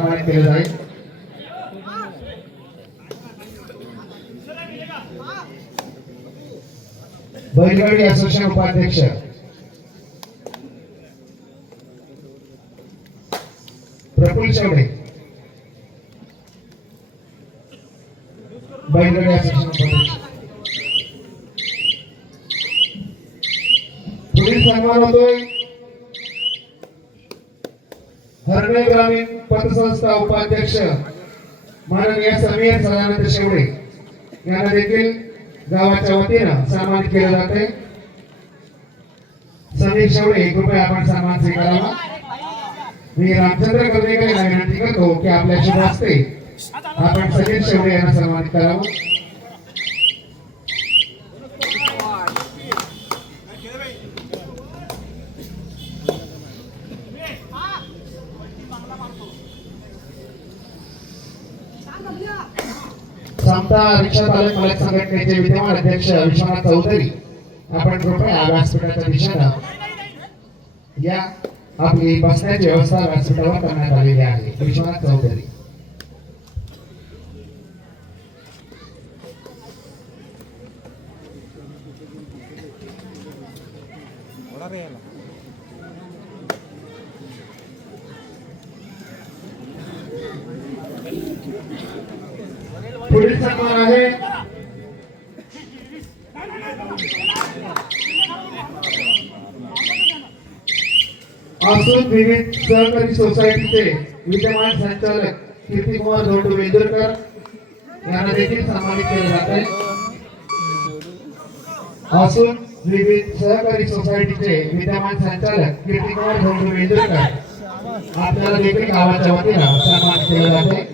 सन्मानित केले जाईल। बैलगाडी असोसिएशन उपाध्यक्ष प्रफुल्ल शेवडे, बैलगाडी असोसिएशन उपाध्यक्ष। पुढील सन्मान होतोय हरणे ग्रामीण पतसंस्था उपाध्यक्ष माननीय समीर सदानंद शेवडे यांना देखील गावाच्या वतीनं सन्मानित केले जाते। समीर शेवडे कृपया आपण सन्मान स्वीकारावा। मी रामचंद्र कर्वेकर यांना विनंती करतो की आपल्या शुभ हस्ते आपण समीर शेवडे यांना सन्मानित करावं। समता रिक्षा चालक मालक संघटनेचे विद्यमान अध्यक्ष विश्वनाथ चौधरी आपण कृपया व्यासपीठाच्या दिशेनं या आपली बसण्याची व्यवस्था व्यासपीठावर करण्यात आलेली आहे। विश्वनाथ चौधरी पुढील सन्मान आहे आसून विविध सहकारी सोसायटीचे विद्यमान संचालक कीर्तिकुमार धोंडू वेंदुरकर यांना देखील सन्मानित केले जाते। आसून विविध सहकारी सोसायटीचे विद्यमान संचालक कीर्तिकुमार धोंडू वेंदुरकर आपल्याला देखील गावाच्या वतीनं सन्मानित केले जाते।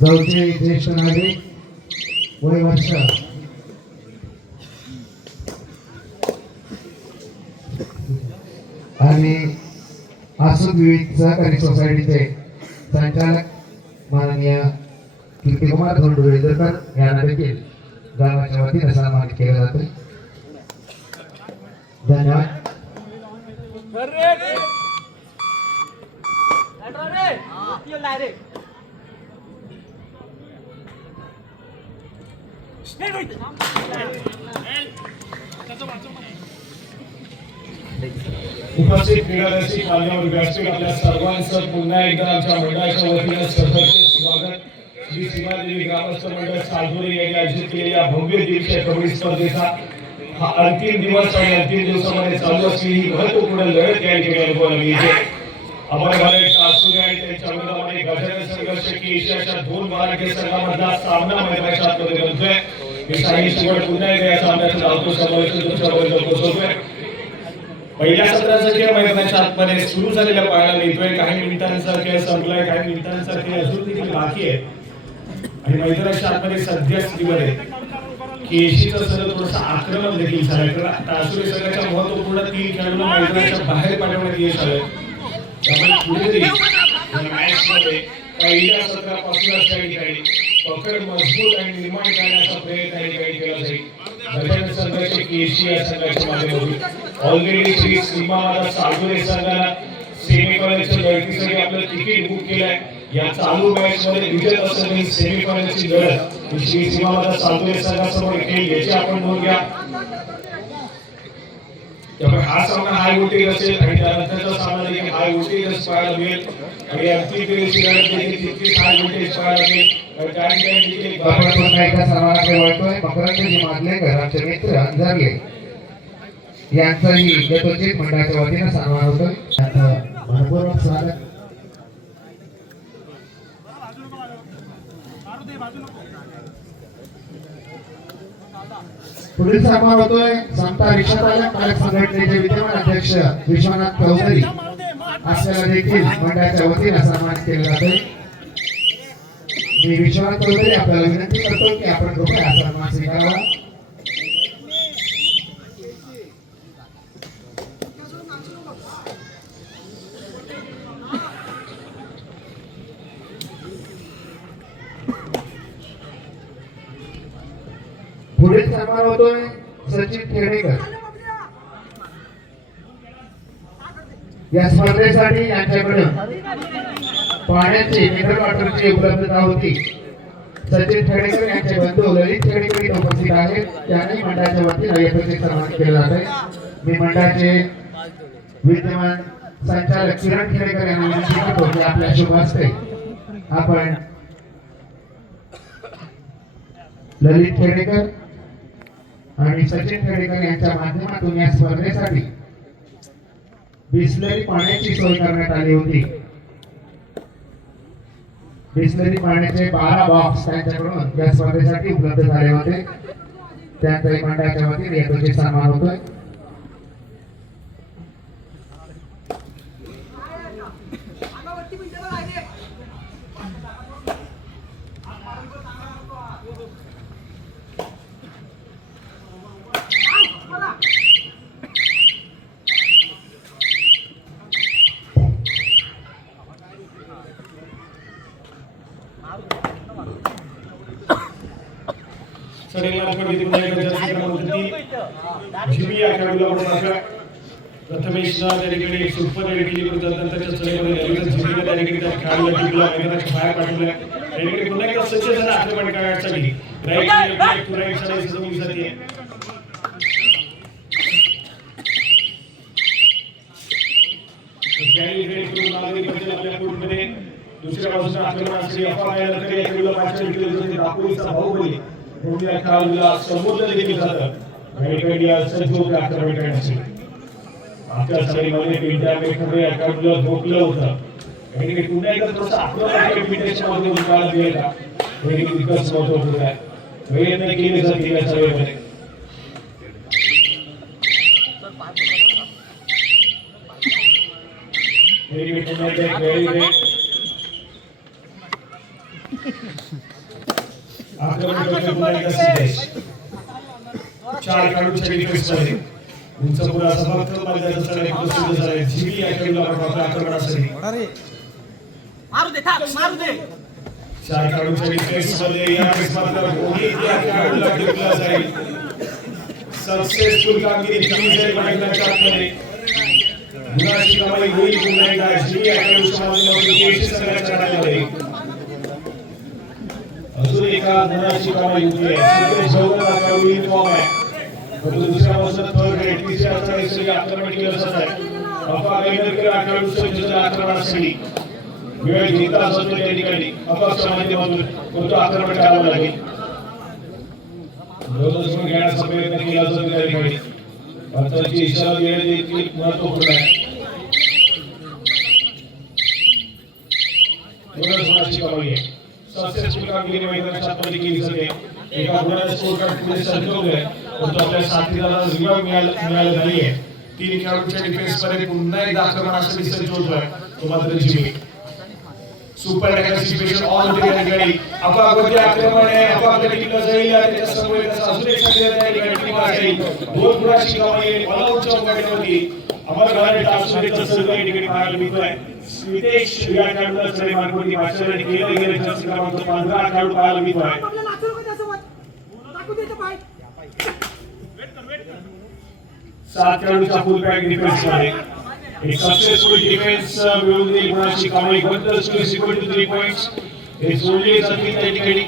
गावचे ज्येष्ठ नागरिक वय वर्ष आणि आसून विविध सहकारी सोसायटीचे संचालक माननीय कीर्तिकुमार धोंडू वेंदुरकर यांना देखील गावाच्या वतीने सन्मानित केले जाते। धन्यवाद। उपस्थित क्रीडारसिक मान्यवर व्यासपीठ आपल्या सर्वांचं पुन्हा एकदा आमच्या मंडळाच्या वतीनं सहर्ष स्वागत। श्री सीमादेवी ग्रामस्थ मंडळ सालगोरे यांनी आयोजित केलेल्या भव्य दिवसीय कबड्डी स्पर्धेचा हा अंतिम दिवस आणि अंतिम दिवसामध्ये चालू असलेली ही महत्वपूर्ण लढत या ठिकाणी अनुभवायला मिळते। अमर भारत टासुरे आणि त्यांच्या विरोधामध्ये गजानन संघर्ष की एशियाच्या 2 भारतीय संघामधला सामना मैदानाच्या आतमध्ये बनतोय। हे शाही सुवर्ण पुन्हा एकदा या सामन्याचा धावतो समावेश तुमच्यापर्यंत पोहोचवतोय। पहिल्या सत्राचा खेळ मैदानाच्या आतमध्ये सुरू झालेला पाहायला मिळतोय। काही मिनिटांचा खेळ संपलाय, काही मिनिटांचा खेळ अजून देखील बाकी आहे आणि मैदानाच्या आतमध्ये सध्या स्थितीमध्ये केशीचं सर थोडंसं आक्रमण देखील झालंय। कारण टासुरे संघाच्या महत्वपूर्ण 3 खेळाडूंना मैदानाच्या बाहेर पाठवण्यात यश आलंय। त्यामुळे कुठेतरी या मॅचमध्ये पहिल्या सत्रापासूनच त्या ठिकाणी पकड मजबूत आणि निर्माण करण्याचा प्रयत्न या ठिकाणी केला जाईल। गजानन संघर्ष की एशिया संघाच्या माध्यमातून ऑलरेडी श्री सीमावाला सालगोरे संघाला सेमीफायनलच्या लढतीसाठी आपलं तिकीट बुक केलंय। या चालू मॅच मध्ये विजय असलेली सेमीफायनलची लढत श्री सीमावाला सालगोरे संघासमोर खेळ याची आपण नोंद घ्या। त्यामुळे हा सामना हाय व्होल्टेज असेल आणि त्यानंतरचा सामना देखील हाय व्होल्टेज पाहायला मिळेल आणि अंतिम फेरीची लढत देखील तितकीच हाय व्होल्टेज पाहायला मिळेल। त्या ठिकाणी देखील आपण पुन्हा एकदा सर्वांकडे वळतोय मकरंदजी मादलेकर आमचे मित्र अंधारले यांचाही यथोचित मंडळाच्या वतीने सन्मान होतोय। मनपूर्वक स्वागत। पुढील सन्मान होतोय समता रिक्षा चालक मालक संघटनेचे विद्यमान अध्यक्ष विश्वनाथ चौधरी असल्याला देखील मंडळाच्या वतीने सन्मानित केले जाते. मी विश्वनाथ चौधरी आपल्याला विनंती करतो की आपण कृपया हा सन्मान स्वीकारावा. पुढील सन्मान होतोय सचिन खेडेकर. या स्पर्धेसाठी यांच्याकडे पाण्याची मिनरल वॉटरची उपलब्धता होती. सचिन खेडेकर यांचे बंधू ललित खेडेकर इथे उपस्थित आहेत. त्यांनी मंडळाच्या वतीने यथोचित सन्मान केले जाते. मी मंडळाचे विद्यमान संचालक किरण खेडेकर यांना विनंती करतो की आपल्या शुभ हस्ते आपण ललित खेडेकर आणि सचिन खेडेकर यांच्या माध्यमातून या स्पर्धेसाठी बिसलरी पाण्याची सोय करण्यात आली होती. बिसलरी पाण्याचे 12 बॉक्स त्यांच्याकडून या स्पर्धेसाठी उपलब्ध झाले होते. त्यांचाही मंडळाच्या वतीने यथोचित सन्मान होतोय. प्रथमेश त्या सुपर केली नंतरच्या सगळ्यामध्ये खेळाडूला टिकला मैदानाच्या बाहेर पाठवल्या. त्याकडे पुन्हा एकदा सज्ज झाला आक्रमण करण्यासाठी. राईट टू राईट साइड सजवली जाते. आपल्या कोर्टमध्ये दुसऱ्या बाजूला आक्रमणासाठी अफवा यायला तरी या खेळाडूला पाचशे विकेट होते. दापोलीचा बाहुबली म्हणून या खेळाडूला संबोधन देखील जातं. राईट या सज्ज होते आक्रमण करण्यासाठी. मागच्या सालीमध्ये पिंट्या मेखरे या खेळाडूला झोपलं होतं. आणि पुन्हा एकदा थोडंसं आक्रमण पिंट्याच्या मध्ये उतरायला दिलं का हे तितकंच महत्त्वपूर्ण आहे. प्रयत्न केले जातील या सगळ्यामध्ये. चार खेळाडूंच्या डिफेन्समध्ये उंच पुराचा भक्त मैदानाचा सगळ्यात प्रसिद्ध झाले. जीबी या खेळाडूला पाठवला आक्रमणासाठी. चार खेळाडूंच्या डिफेन्समध्ये या मात्र रोहित या खेळाडूला टिकला जाईल. सक्सेसफुल कामगिरी केली जाईल मैदानाच्या आतमध्ये. गुणाची कमाई होईल पुन्हा एकदा जीबी या खेळाडूच्या माध्यमातून देशी संघाच्या खेळामध्ये. अजून एका गुणाची कमाई होती आहे. सगळे खेळाडू युनिफॉर्म आहे. दुसऱ्या बाजूला थर्ड रेड तिसऱ्या बाजूला आक्रमण केलं जात आहे. अफवा केंद्रकर खेळाडू सज्ज आक्रमणासाठी वेळ घेतला असतो त्या ठिकाणी अपक्षाच्या माध्यमातून कोणतं आक्रमण करावं लागेल. दोन घेण्याचा प्रयत्न केला जातो त्या ठिकाणी. पंचांची इशारा देणे देखील महत्वपूर्ण आहे. गुणाची कमाई आहे. सक्सेसफुल कामगिरी मैदानाच्या आतमध्ये केली जाते. एका गुणाचा स्कोर कार्ड पुढे सरकवलंय परंतु आपल्या साथीदाराला रिवाइव मिळालं नाहीये. 3 खेळाडूंच्या डिफेन्समध्ये पुन्हा एकदा आक्रमणासाठी सज्ज होतोय तो मात्र जिमी. सुपर अँटिसिपेशन ऑन होते या ठिकाणी. अपघाती आक्रमण आहे. अपघात टिकलं जाईल आणि त्याच्या समोर त्याचा अजून एक संदेश त्या ठिकाणी टिकला जाईल. 2 गुणाची कमाई आहे. ऑलआउटच्या गाडीवरती अमर गाडी टास्कचा सर्व या ठिकाणी पाहायला मिळतोय. स्मितेश या खेळाडूला सगळे मार्कवरती भाषण केलं गेलं. जर्सी क्रमांक 15 खेळाडू पाहायला मिळतोय. 7 खेळाडूंचा फुल पॅक डिफेन्स मध्ये. एक सक्सेसफुल डिफेन्स मिळून एक गुणाची कमाई. 1 + 2 3 पॉइंट्स हे जोडले जातील त्या ठिकाणी.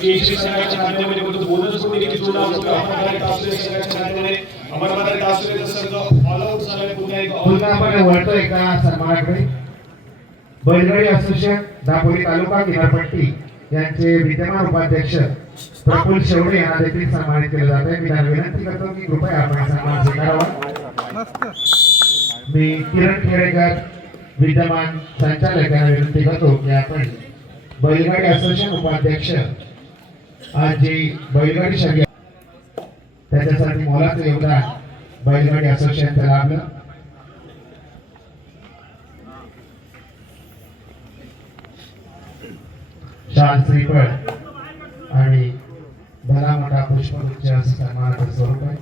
केशरी संघाच्या माध्यमातून परंतु बोनस पण देखील जोडला होतो. अमरनाथ टासरे संघाच्या माध्यमातून अमरनाथ टासरेचा संघ ऑल आउट झालाय. पुन्हा आपण वळतोय का सन्मानाकडे. बैलगाडी असोसिएशन दापोली तालुका किनारपट्टी यांचे विद्यमान उपाध्यक्ष प्रफुल्ल शेवडे यांना देखील सन्मानित केले जाते. मी त्यांना विनंती करतो की कृपया आपण सन्मान स्वीकारावा. मी किरण खेडेकर विद्यमान संचालक यांना विनंती करतो की आपण बैलगाडी असोसिएशन उपाध्यक्ष आज जी बैलगाडी शर्यत त्याच्यासाठी मोलाचं योगदान बैलगाडी असोसिएशनचं लाभलं. शाल श्रीफळ आणि भला मोठा पुष्पगुच्छ असं सन्मानाचं स्वरूप आहे.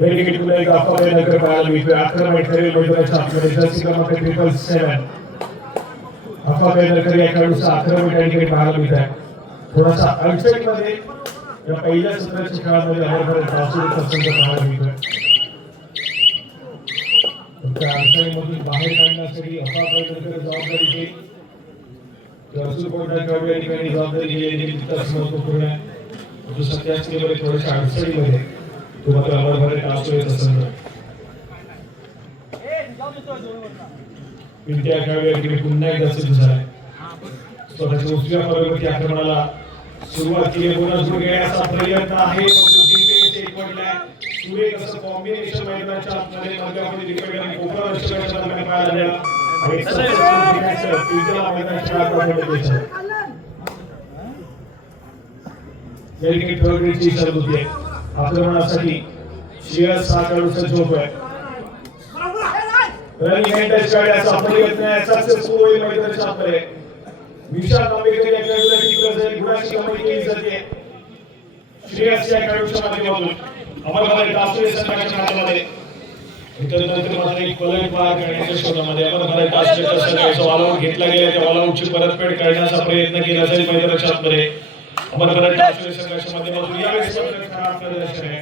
वेगवेगळी तुला एक अफवा नगर पाहायला मिळतोय. आक्रमण करेल मैदानाच्या आपल्याकडे जर्सी क्रमांक 777 अफवा नगर या खेळाडूचं आक्रमण त्या ठिकाणी पाहायला मिळत आहे. थोडासा अडचणीमध्ये या पहिल्या सत्राच्या खेळामध्ये अमरभरत रासूरचा संघ पाहायला मिळतोय. त्या अडचणीमधून बाहेर काढण्यासाठी अफवा नगर जबाबदारी घेईल. रासूर कोर्टाच्या खेळाडू या ठिकाणी जबाबदारी गेलेली तिथंच महत्वपूर्ण आहे. जो सध्याच केवळ थोड्याशा अडचणीमध्ये तुम्हाला अमरभरत रासूरचा संघ त्या खेळाडू पुन्हा एकदा सिद्ध झालाय. स्वतःच्या उजव्या पायावरती आक्रमणाला सुरुवात केली. बोनस गुण घेण्याचा प्रयत्न आहे. डिफेन्स एकवटलाय. सुरेख असं कॉम्बिनेशन मैदानाच्या आतमध्ये मध्यामध्ये विकेट आणि कोपरा रक्षकाच्या दरम्यान पाहायला मिळालं आणि सक्सेसफुल डिफेन्स तिसऱ्या मैदानाच्या आतमध्ये देशात या ठिकाणी थर्ड रेडची इशारा होती. आक्रमणासाठी शेअर 6 खेळाडू सज्ज होतोय. रनिंग हँडच काढण्याचा प्रयत्न आहे. सक्सेसफुल होईल मैदानाच्या आतमध्ये. विशाल तांबेकर या खेळाडूला टिकलं जाईल. गुणाची कमाई केली जाते. श्रेयस या खेळाडूच्या माध्यमातून अमरभरत राष्ट्रीय संघाच्या माध्यमामध्ये नंतर मात्र एक पलट पार करण्याच्या शोधामध्ये अमरभरत राष्ट्रीय संघाचा ऑल आउट घेतला गेला. त्या ऑल आउटची परतफेड करण्याचा प्रयत्न केला जाईल मैदानाच्या आतमध्ये. अमरभरत राष्ट्रीय संघाच्या माध्यमातून यावेळेस खराब प्रदर्शन आहे.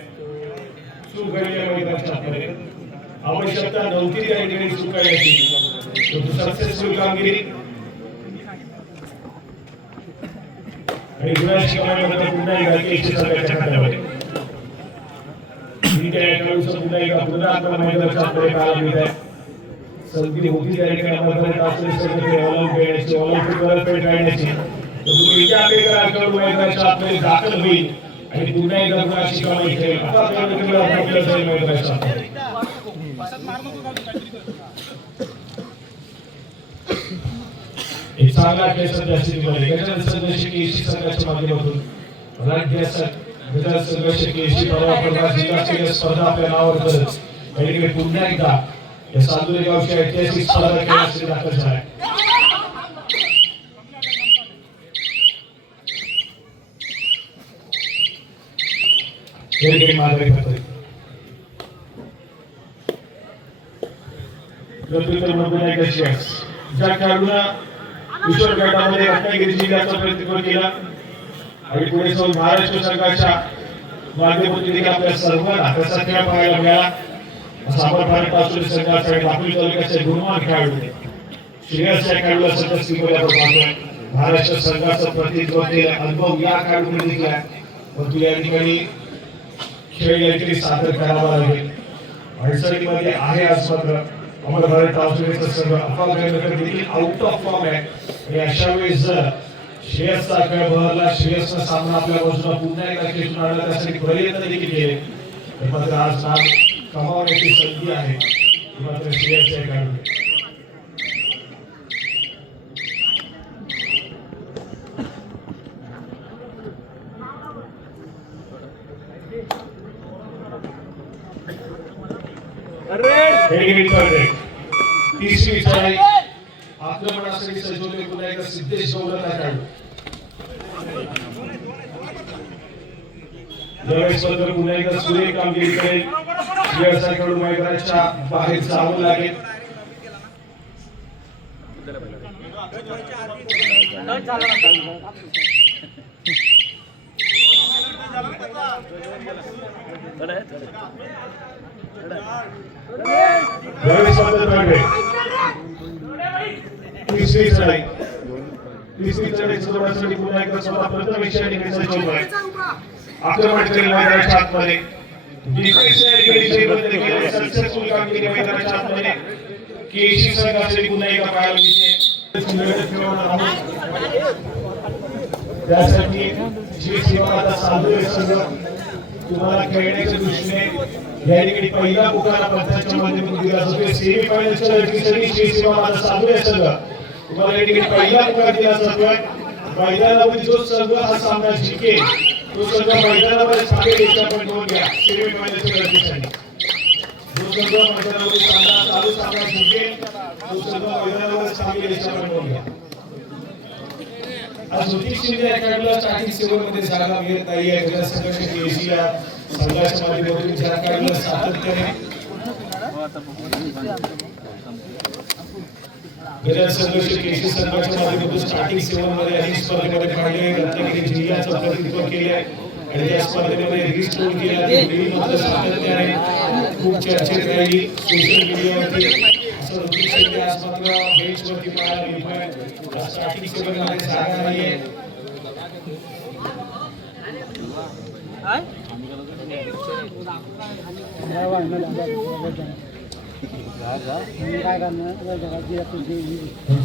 चूक घडली मैदानाच्या आतमध्ये. आवश्यकता नव्हती त्या ठिकाणी चुकायची. सक्सेसफुल कामगिरी आणि गुणाची कमाईमध्ये पुन्हा एकदा केशरी संघाच्या खात्यामध्ये त्या खेळाडूचं पुन्हा एकदा पुन्हा आपल्या मैदानाच्या आतमध्ये पाहायला मिळत आहे. संधी होती त्या ठिकाणी अमरभरत राष्ट्रीय संघाचे ऑल आउट घेण्याची ऑल आउटची परतफेड काढण्याची. खेळाडू मैदानाच्या आतमध्ये दाखल होईल आणि पुन्हा एकदा गुणाची कमाई करेल. आता आपल्याला जाईल मैदानाच्या आतमध्ये. एक चांगला खेळ सध्या स्थितीमध्ये गजानन संघर्ष केशी संघाच्या माध्यमातून राज्य गजानन संघर्ष केशी परवा जिल्हा स्पर्धा आपल्या नावावर करत या ठिकाणी पुन्हा एकदा या सालुरे गावची ऐतिहासिक स्पर्धा खेळण्यासाठी दाखल झालाय. माघारी खातोय. ज्या खेळाडूंना ईश्वर गटामध्ये रत्नागिरी जिल्ह्याचा प्रतिनिधित्व केला आणि पुढे जाऊन महाराष्ट्र संघाच्या माध्यमातून देखील आपल्या सर्वांना त्याचा खेळ पाहायला मिळाला. असा अमरभरत राष्ट्रीय संघाचा आणि दापोली तालुक्याचे गुणवान खेळाडू होते. श्रेयस या खेळाडूला सतत स्वीकारला पाहतोय. महाराष्ट्र संघाचं प्रतिनिधित्व केलं अनुभव या खेळाडूने देखील आहे. परंतु या ठिकाणी खेळ या ठिकाणी सादर करावा लागेल. अडचणीमध्ये आहे आज मात्र अमरभरत राष्ट्रीय संघ. अफवा देखील आउट ऑफ फॉर्म आहे आणि अशा वेळेस जर श्रेयसचा खेळ बहरला, श्रेयसचा सामना आपल्या बाजूला पुन्हा एकदा खेळून आणला त्यासाठी प्रयत्न देखील केले मात्र आज नाम कमावण्याची संधी आहे मात्र श्रेयसच्या खेळाडू तिसरी चढाई आक्रमणासाठी सज्जवले पुन्हा एकदा सिद्धेश गौरवला खेळाडू. यावेळेस मात्र पुन्हा एकदा सुरेख कामगिरी करेल. श्रेयसचा खेळाडू मैदानाच्या बाहेर जावं लागेल. यावेळेस मात्र तिसरी चढाई सोडवण्यासाठी पुन्हा एकदा स्वतः प्रथम या ठिकाणी सज्ज होतोय. आक्रमण करेल मैदानाच्या आतमध्ये सक्सेसफुल कामगिरी मैदानाच्या आतमध्ये केशी संघासाठी पुन्हा एकदा पाहायला मिळते. त्यासाठी जी सेवा आता चालू आहे सगळं तुम्हाला खेळण्याच्या दृष्टीने या ठिकाणी पहिला पुकारा पंचांच्या माध्यमातून दिला जातोय. सेमी फायनलच्या लढतीसाठी जी सेवा आता चालू आहे सगळं तुम्हाला या ठिकाणी पहिला पुकार दिला जातोय. मैदानावर जो संघ हा सामना जिंकेल तो संघ मैदानावर सामील याची आपण नोंद घ्या. सेमी फायनलच्या लढतीसाठी जो संघ मैदानावर सामना जिंकेल तो संघ मैदानावर सामील याची आपण नोंद घ्या. आज ज्योतिष शिंदे अकॅडमीला स्टार्टिंग सेवेमध्ये जागा मिळत नाहीये. गजा संघर्ष एशिया संघाच्या माध्यमातून ज्या अकॅडमीला सातत्याने गजा संघर्ष केशी संघाच्या माध्यमातून स्टार्टिंग सेवेमध्ये अनेक स्पर्धेमध्ये पाहिले रत्नागिरी जिल्ह्याचं प्रतिनिधित्व केले आणि त्या स्पर्धेमध्ये रिस्टोर केला. मात्र सातत्याने खूप चर्चेत राहिली सोशल मीडियावरती. असं ज्योतिष शिंदे आज मात्र बेंचवरती पाहायला मिळतोय. स्टार्टिंग सेवेमध्ये जागा नाहीये.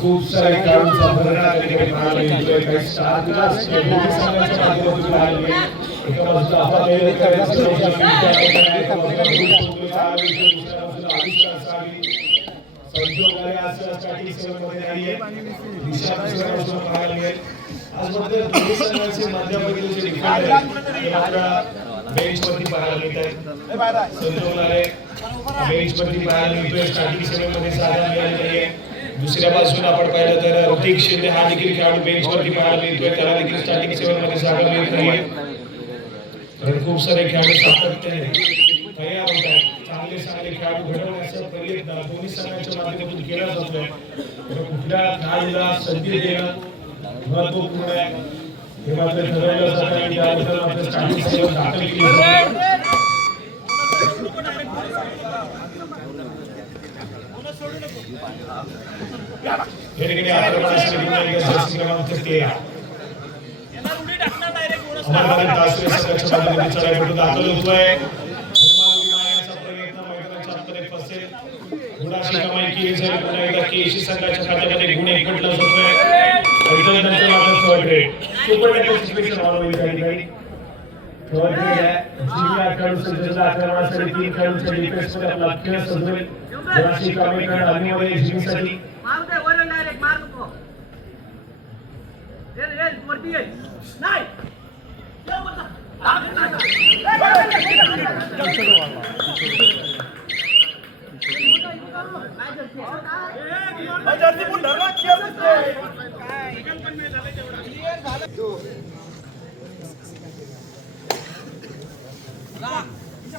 खूप सारे खेळाडूंचा भरणा पाहायला मिळतोय. काही स्टार क्लास संघाच्या माध्यमातून पाहायला मिळेल. एका बाजूला आपण स्टार्टिंग सेवेमध्ये नाहीये. दिशा पाहायला मिळेल. आज मात्र दोन्ही संघांचे माध्यमातून जे डिफेंडर बेंचवरती पाहायला मिळत आहे. संजोगणारे बेंचवरती पाहायला मिळतोय. स्टार्टिंग सेवेमध्ये जागा मिळाली नाहीये. दुसऱ्या बाजूला आपण पाहिलं तर ऋतिक शिंदे हा देखील खेळाडू बेंचवरती पाहायला मिळतोय. त्याला देखील स्टार्टिंग सेवेमध्ये जागा मिळत नाहीये. तर खूप सारे खेळाडू सातत्याने तयार होत आहेत. चांगले खेळाडू घडवण्याचा प्रयत्न दोन्ही संघांच्या माध्यमातून केला जातोय. कुठल्या खेळाडूला संधी देणं महत्वपूर्ण आहे हे मात्र ठरवलं जातं आणि त्याबद्दल मात्र स्टार्टिंग सेवा दाखल केली जाते. या ठिकाणी आक्रमणासाठी जर्सी क्रमांक 13 अमरनाथ दासरे संघाच्या माध्यमातून चढाईपटू दाखल होतोय. गुणाची कमाई केली जाईल. पुन्हा एकदा केशी संघाच्या खात्यामध्ये गुण एकवटला जातोय. नंतर मात्र third grade super technical situation always या ठिकाणी थर्ड ग्रेड आहे. जिल्हा खेळाडू सज्जता आक्रमणासाठी 3 खेळाडूंच्या डिफेन्समध्ये आपला खेळ सजवेल. गुणाची कमाई करणं अनिवार्य जिंकण्यासाठी नाही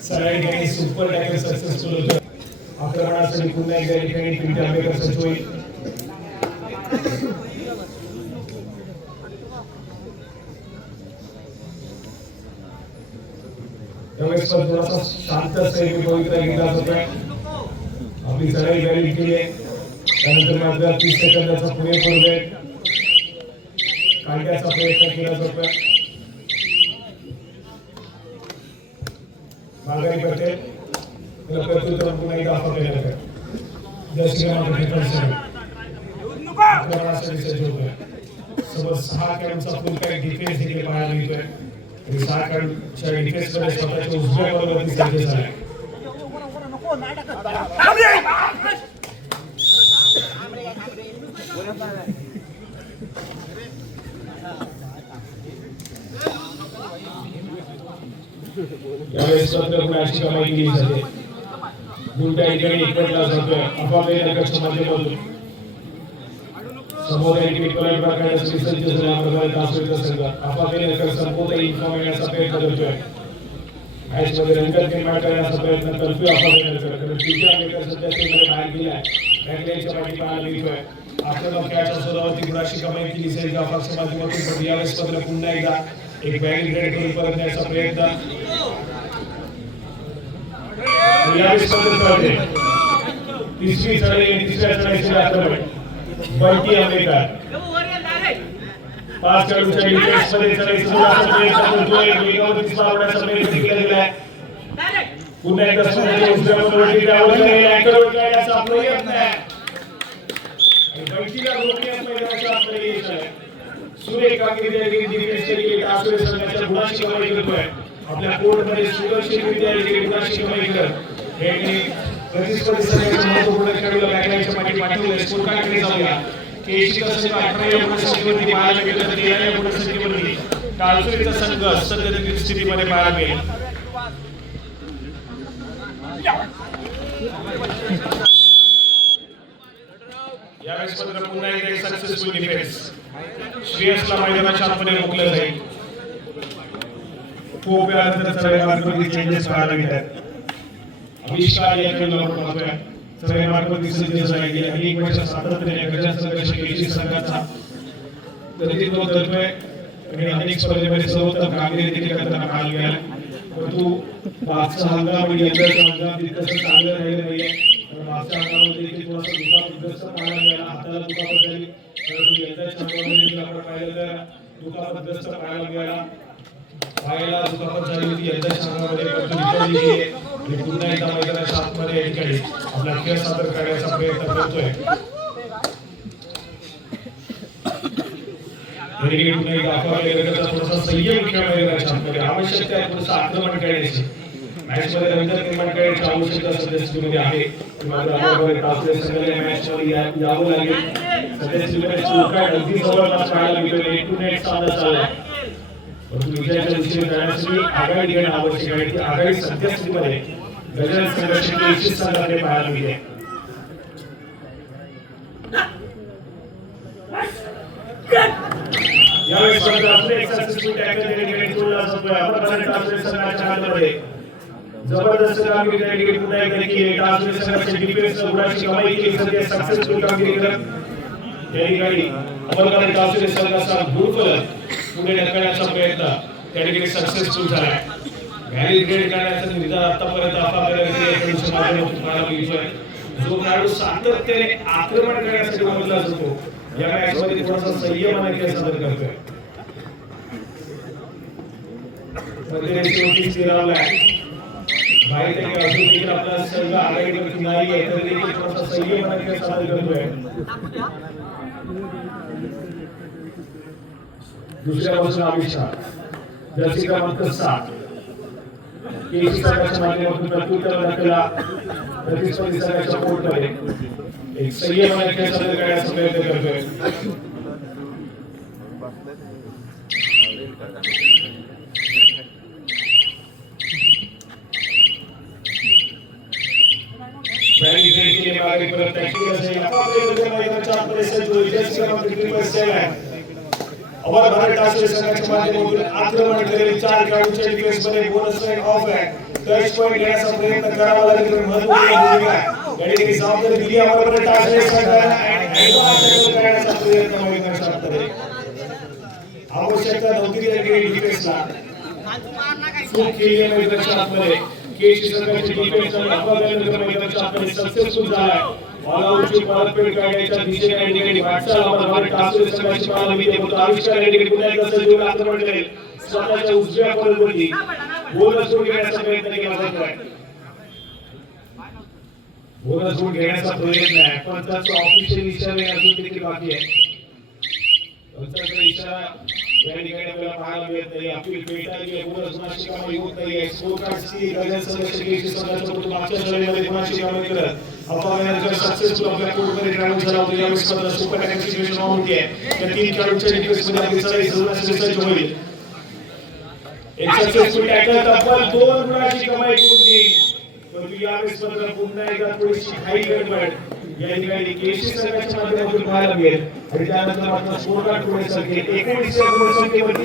सगळ्या सुपर टॅकल सक्सेसफुल होतं. आक्रमणासाठी पुन्हा एकदा या ठिकाणी पिंटी आंबेकर सज्ज होईल. त्यावेळेस थोडासा शांत सैनिक पवित्रा घेतला जातोय. आपली चढाई व्हॅलिड केली आहे. त्यानंतर मात्र 30 सेकंदाचा पुरेपूर वेळ काढण्याचा प्रयत्न केला जातोय. माघारी पटेल त्याला प्रत्युत्तर पुन्हा एकदा ऑफर केला जातोय. जर्सी क्रमांक 13 आक्रमणासाठी सज्ज होतोय. सोबत 6 खेळाडूंचा फुल पॅक डिफेन्स देखील पाहायला मिळतोय. 6 खेळाडूंच्या डिफेन्समध्ये स्वतःच्या उजव्या बरोबरती सज्ज झाले. यावेळेस मात्र गुणाची कमाई केली जाते. गुण त्या ठिकाणी एकवटला जातोय. आपापल्या नगरच्या माध्यमातून समोर या ठिकाणी पलट करण्यासाठी सज्ज झाला प्रकारे दासवेचा संघ आपापल्या नगर संपूर्ण इन्फॉर्म येण्याचा प्रयत्न करतोय. मॅचमध्ये रंगत निर्माण करण्याचा प्रयत्न करतोय आपापल्या नगर. कारण तिच्या मेकर सध्या टीममध्ये बाहेर गेलाय. बँगलेच्या पाठी पाहायला मिळतोय. आपल्या कॅचच्या शोधावरती गुणाची कमाई केली जाईल आपापच्या माध्यमातून. पण यावेळेस मात्र पुन्हा एकदा एक बॅग ग्रेड करून परत न्यायचा प्रयत्न. यावेळेस मात्र तिसरी चढाई तिसऱ्या चढाईचे आक्रमण बंटी आंबेकर 5 खेळाडूंच्या डिफेन्समध्ये चढायचा प्रयत्न करतोय. वेगावरती मारण्याचा प्रयत्न केला गेलाय. पुन्हा एकदा स्वतःच्या उजव्या बाजूवरती त्यावर अँकरवर जाण्याचा प्रयत्न आहे. आणि बंटीला रोखण्याचा मैदानाच्या आतमध्ये यश आहे. सुरेख कामगिरी डिफेन्सच्या क्रिकेट आसुरे संघाच्या गुणाची कमाई करतोय. आपल्या कोर्टमध्ये सुरक्षितरित्या गुणाची कमाई करत हे प्रतिस्पर्धी संघाच्या महत्त्वपूर्ण खेळाडूला बॅकलाईनच्या पाठी पाठवले. स्कोरकार्डकडे जाऊया. केशीचा संघ 18 या गुणसंख्येवरती पाहायला मिळेल तर 13 या गुणसंख्येवरती कालसुरीचा संघ सद्यस्थितीत स्थितीमध्ये पाहायला मिळेल. यावेळेस मात्र पुन्हा एकदा सक्सेसफुल डिफेन्स. श्रेयसला मैदानाच्या आतमध्ये रोखलं जाईल. खूप वेळानंतर सगळ्या मार्गावरती चेंजेस पाहायला मिळतात. आविष्कार या खेळाला आपण पाहतोय. सगळ्या मार्गावरती चेंजेस झाले. गेल्या अनेक वर्ष सातत्याने गजान संघर्ष केशी संघाचा प्रतिनिधित्व करतोय आणि अनेक स्पर्धेमध्ये सर्वोत्तम कामगिरी देखील करताना पाहायला मिळाली. परंतु मागचा हंगाम आणि यंदाचा हंगाम तितकंसं चांगलं राहिलं नाहीये. मागच्या हंगामामध्ये देखील थोडासा दुखापतग्रस्त पाहायला मिळाला. हाताला दुखापत झाली. परंतु यंदाच्या हंगामामध्ये आपण पाहिलं तर दुखापतग्रस्त पाहायला मिळाला. पायाला दुखापत झाली होती. यंदाच्या हंगामामध्ये परंतु रिकव्हरी केली आहे आणि पुन्हा एकदा मैदानाच्या आतमध्ये या ठिकाणी आपला खेळ सादर करण्याचा प्रयत्न करतोय. पुन्हा एकदा अफवा थोडासा संयम खेळ मैदानाच्या आतमध्ये आवश्यकता आहे. थोडंसं आक्रमण करण्याची मॅचमध्ये रंगत निर्माण करण्याची आवश्यकता सध्या आहे. मॅचमध्ये यावं लागेल. सध्या अगदी जवळपास पाहायला मिळतोय. नेट टू नेट सामना चाललाय. परंतु विजयाच्या दिशेने जाण्यासाठी आघाडी घेणं आवश्यक आहे. ती आघाडी सध्यास्थितीमध्ये गजानन संघर्षाची निश्चित संघाकडे पाहायला मिळते. यावेळेस सक्सेसफुल टॅकल डेडिकेट केला जातोय. आपण टासुरे संघाच्या हातामध्ये जबरदस्त कामगिरी डेडिकेट पुन्हा एकदा केली. टासुरे संघाच्या डिफेन्सच्या गुणाची कमाई केली. सध्या सक्सेसफुल कामगिरी करत या ठिकाणी अमरकांत टासुरे संघाचा गुणफलक पुढे ढकलण्याचा प्रयत्न त्या ठिकाणी सक्सेसफुल झालाय. व्हॅलिडेट करण्याचा निर्धार आतापर्यंत जो खेळाडू सातत्याने आक्रमण करण्यासाठी ओळखला जातो या मॅचमध्ये थोडासा संयमाने खेळ सादर करतोय. शेवटी स्थिरावलाय. बाहेर अजून देखील आपला संघ आघाडीवरती नाही आहे तरी देखील थोडासा संयमाने खेळ सादर करतोय. दुसऱ्या बाजूला आविष्कार जर्सी क्रमांक 7 केसी संघाच्या माध्यमातून प्रत्युत्तर दाखला. प्रतिस्पर्धी संघाच्या कोर्टमध्ये एक संयमाने खेळ सादर करण्याचा प्रयत्न करतोय. अमर भारत टासुरे संघाच्या माध्यमातून आक्रमण करेल. 4 खेळाडूंच्या डिफेन्समध्ये बोनस पॉइंट ऑफ आहे. टच पॉइंट घेण्याचा प्रयत्न करावा लागेल. तर महत्त्वपूर्ण भूमिका या ठिकाणी जबाबदारी दिली अमर भारत टासुरे संघाला ॲडव्हान्स करण्याचा प्रयत्न मैदानाच्या आतमध्ये आवश्यकता नव्हती त्या ठिकाणी डिफेन्सला चूक केली मैदानाच्या आतमध्ये. केशी संघाची डिफेन्स आणि अफगाणिस्तान मैदानाच्या आतमध्ये सक्सेसफुल झालाय. ऑलआउटची परतफेड करण्याच्या दिशेने या ठिकाणी वाटचाल अमर भारत टासुरे संघाची पाहायला मिळते. परंतु आविष्कार या ठिकाणी पुन्हा एकदा सजीव आक्रमण करेल. स्वतःच्या उजव्या बॉलवरती बोनस गुण घेण्याचा प्रयत्न केला जातोय. बोनस गुण घेण्याचा प्रयत्न आहे पण त्याचा ऑफिशियल इशारा अजून देखील बाकी आहे. पंचाचा इशारा या ठिकाणी आपल्याला पाहायला मिळत नाही. अपील पेटाळली. बोनस गुणाची कमाई होत नाहीये. स्कोरकार्डची गजानन संघर्ष केशी संघाच्या परंतु मागच्या लढाईमध्ये गुणाची कमाई करत अफगाणिस्तान सक्सेसफुल आपल्या कोर्टमध्ये ट्रॅव्हल झाला होता. यावेळेस मात्र सुपर टॅकल सिच्युएशन होती आहे. त्या 3 खेळाडूंच्या डिफेन्समध्ये आपली सगळी सज्ज होईल. एक सक्सेसफुल टॅकल तब्बल 2 गुणाची कमाई करून घेईल. परंतु यावेळेस मात्र पुन्हा एकदा थोडीशी घाई गडबड या ठिकाणी केशी संघाच्या माध्यमातून पाहायला मिळेल. आणि त्यानंतर मात्र स्कोरकार्ड पुढे सरकेल. 19 या गुणसंख्येवरती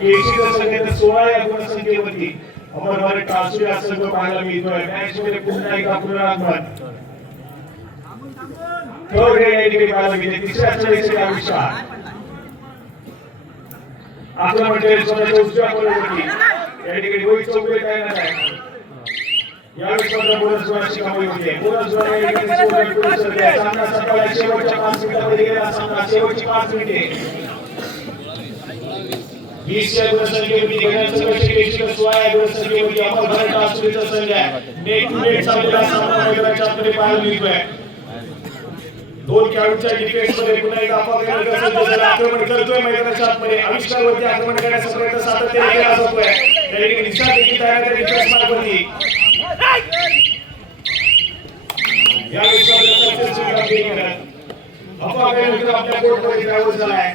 केशीच्या संघाने 16 या गुणसंख्येवरती अमर भारत टासुरे हा संघ पाहायला मिळतोय. मॅचमध्ये पुन्हा एकदा पुनरागमन थर्ड रेड या ठिकाणी पाहायला मिळते. तिसऱ्या चढाईसाठी आविष्कार आक्रमण करेल स्वतःच्या उजव्या बॉलवरती. या ठिकाणी रोहित चौगुले तयार आहे. यावेळी मात्र बोनस गुणाची कमाई होते. बोनस गुण या ठिकाणी स्कोर पुढे सरकले. सामना संपला. शेवटच्या 5 मिनिटांमध्ये गेला सामना. शेवटची 5 मिनिटे 20 या गुणसंख्येवरती घेण्याचं लक्ष्य केशिक 16 या गुणसंख्येवरती अमर भारत आसुरीचा संघ आहे. नेट टू नेट चाललेला सामना मैदानाच्या आतमध्ये पाहायला मिळतोय. दोन खेळाडूंच्या डिफेन्स मध्ये पुन्हा एकदा अपघात झाला. आक्रमण करतोय मैदानाच्या आतमध्ये. आविष्कारवरती आक्रमण करण्याचा प्रयत्न सातत्याने केला जातोय. त्या ठिकाणी निशाण देखील तयार आहे डिफेन्स मार्कवरती. या विश्वासाला सक्सेसफुल कामगिरी करत अपघात आपल्या कोर्टमध्ये ट्रॅव्हल झालाय.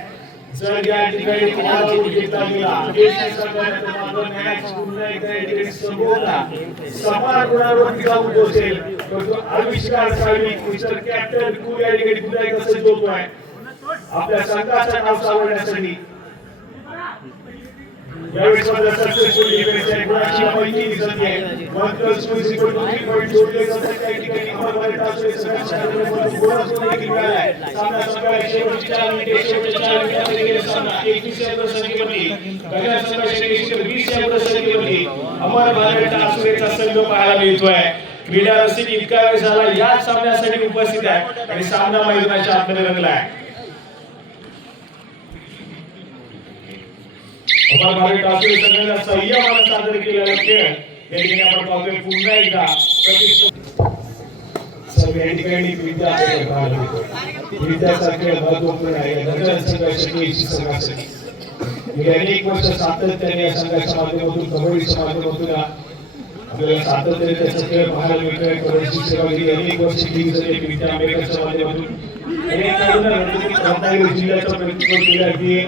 जर या ठिकाणी कोणाला घेतला गेला देश सरकारने मात्र मॅच पुन्हा एकदा या ठिकाणी संपवला. समान गुणांवरती जाऊन पोहोचेल. तो आविष्कार साहेब मिस्टर कॅप्टन कूल या ठिकाणी पुन्हा एकदा सज्ज होतोय आपल्या संघाचं नाव सावरण्यासाठी. यावेळी सुद्धा सक्सेसफुल डिफेन्स आहे. गुणाची माहिती दिसत आहे. मात्र स्कोर इक्वल टू 3 पॉइंट जोडले जातात. त्या ठिकाणी अमर भारत आसुरी संघाच्या बोनस गुण देखील मिळालाय. सामना संपला. शेवटची 4 मिनिटे. शेवटच्या 4 मिनिटांमध्ये गेले सामना 21 या गुणसंख्येवरती गगन संघाच्या केशिक 20 या गुणसंख्येवरती अमर भारत आसुरीचा संघ पाहायला मिळतोय. क्रीडा रसिक इतका वेळ झाला याच सामन्यासाठी उपस्थित आहे आणि सामना मैदानाच्या आतमध्ये रंगलाय. अमर भारत आसुरी संघाला संयमाने सादर केलेला खेळ या ठिकाणी आपण पाहतोय पुन्हा एकदा सर्व या ठिकाणी विद्यार्थी पाहायला मिळतोय. विद्याचा खेळ महत्वपूर्ण आहे. गगन संघाच्या केशिक संघासाठी गेली अनेक वर्ष सातत्याने या संघाच्या माध्यमातून कबड्डीच्या माध्यमातून आपल्याला सातत्याने त्याचा खेळ पाहायला मिळतोय. कबड्डीची सेवा गेली अनेक वर्ष केली जाते. विद्या आंबेडकरच्या माध्यमातून अनेक खेळाडूंना रत्नागिरी जिल्ह्याचं प्रतिनिधित्व केलं आहे.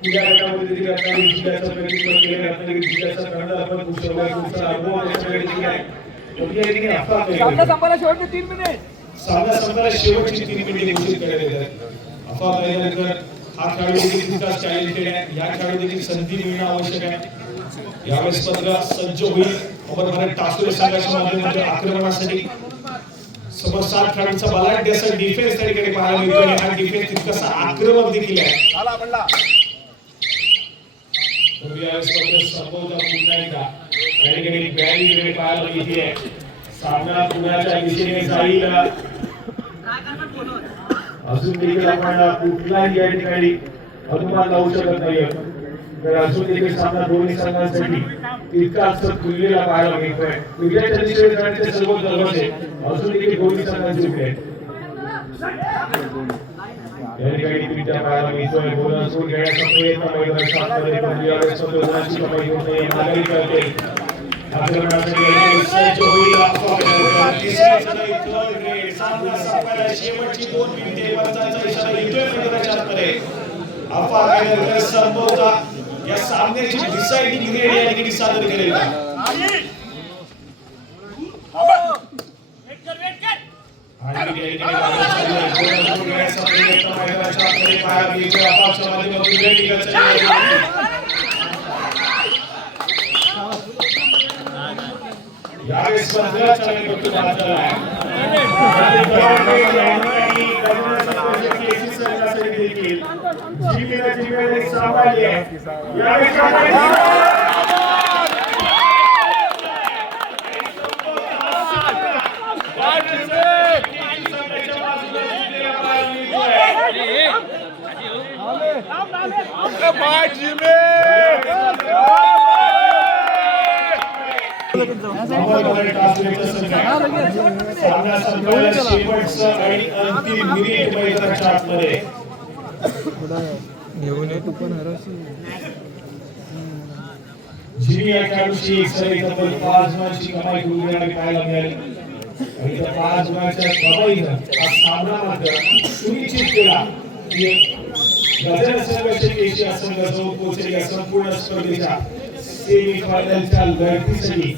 पुढच्या गटामध्ये देखील रत्नागिरी जिल्ह्याचं प्रतिनिधित्व केलं. रत्नागिरी जिल्ह्याचा कर्णधार पण खूप शौर्याचा अनुभव त्याच्याकडे देखील आहे. सामना संपला शेवटचे 3 मिनिट. सामना संपला शेवटची 3 मिनिटे घोषित करण्यात येतात. अफवा मैदानकर हा खेळाडू देखील तितकाच टॅलेंटेड आहे. या खेळाडू देखील संधी मिळणं आवश्यक आहे. यावेळेस स्पर्धा सज्ज होईल. अमर भारत आसुरी संघाच्या माध्यमातून आक्रमणासाठी समोर 7 खेळाडूंचा बलाढ्य असा डिफेन्स त्या ठिकाणी पाहायला मिळतोय. हा डिफेन्स तितकासा आक्रमक देखील आहे. यावेळेस स्पर्धा संपवता पुन्हा एकदा या ठिकाणी बॅरी वेळ पाहायला मिळते. सामना पुण्याच्या दिशेने जाईल. अजून देखील आपण कुठलाही या ठिकाणी अनुमान लावू शकत नाही. तर अजून देखील सामना दोन्ही संघांसाठी तितकाच खुललेला पाहायला मिळतोय. विजयाच्या दिशेने जाण्याचे सर्व दरवाजे अजून देखील दोन्ही संघांचे उघडे आहेत. या ठिकाणी विद्या पाहायला मिळतोय. बोनस गुण घेण्याचा प्रयत्न मैदानाच्या आतमध्ये पण यावेळेस गुणाची कमाई होत नाही. नागरी करते आक्रमणासाठी सज्ज होईल. सामना संपायला शेवटची 2 मिनिटे. पंचांचा इशारा येतोय मैदानाच्या आतमध्ये. अफवा संपवता या सामन्याची डिसाइडिंग ग्रेड या ठिकाणी सादर करेल. यावेळेस अंतिम मिनिट मैदानाच्या आतमध्ये घेऊन येतो पण जी या खेळाडूची सरी तब्बल 5 गुणांची कमाई गुणगाणी पाहायला मिळाली. आणि त्या 5 गुणांच्या कमाईनं हा सामना मात्र सुनिश्चित केला की गगन संघाचे एशिया संघ जाऊन पोहोचेल या संपूर्ण स्पर्धेच्या सेमीफायनलच्या लढतीसाठी.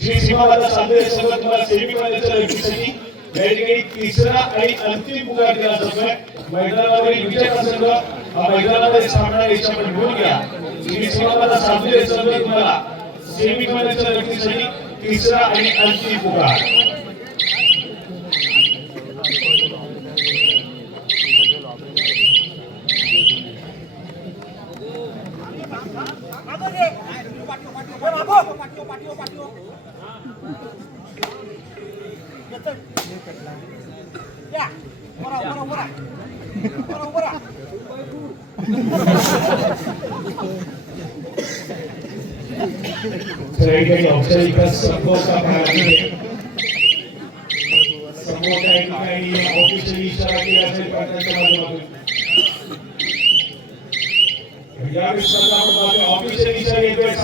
श्री सीमावाला सांगते संघ तुम्हाला सेमीफायनलच्या लढतीसाठी या ठिकाणी तिसरा आणि अंतिम पुकार दिला जातोय. मैदानावरील विजेता संघ हा मैदानामध्ये सामना यशामध्ये घेऊन घ्या. श्री सीमावाला सांगते संघ तुम्हाला सेमीफायनलच्या लढतीसाठी तिसरा आणि अंतिम पुकार. तर या ठिकाणी औपचारिक संभवता पाहायला मिळते. समोर त्या ठिकाणी ऑफिशियली इशारा केला असेल पंचांच्या माध्यमातून. यावेळी ऑफिशियली इशारा येतोय.